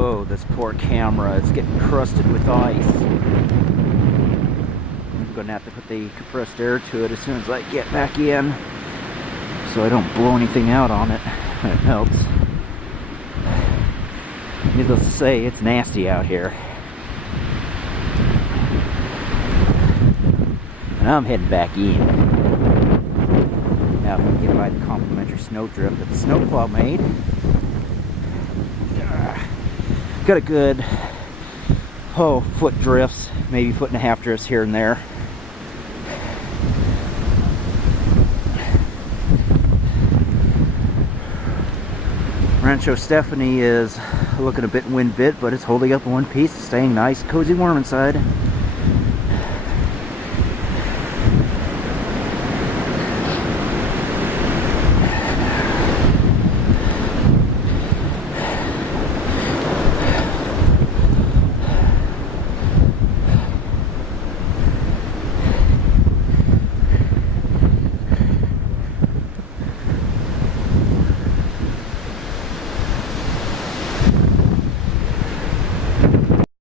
Oh, this poor camera, it's getting crusted with ice. I'm gonna have to put the compressed air to it as soon as I get back in, so I don't blow anything out on it when it melts. Needless to say, it's nasty out here. And I'm heading back in. Now if I can get by the complimentary snow drift that the snowplow made. Got a good foot drifts, maybe 1.5 drifts here and there. Rancho Stephanie is looking a bit wind bit, but it's holding up in one piece, staying nice, cozy, warm inside.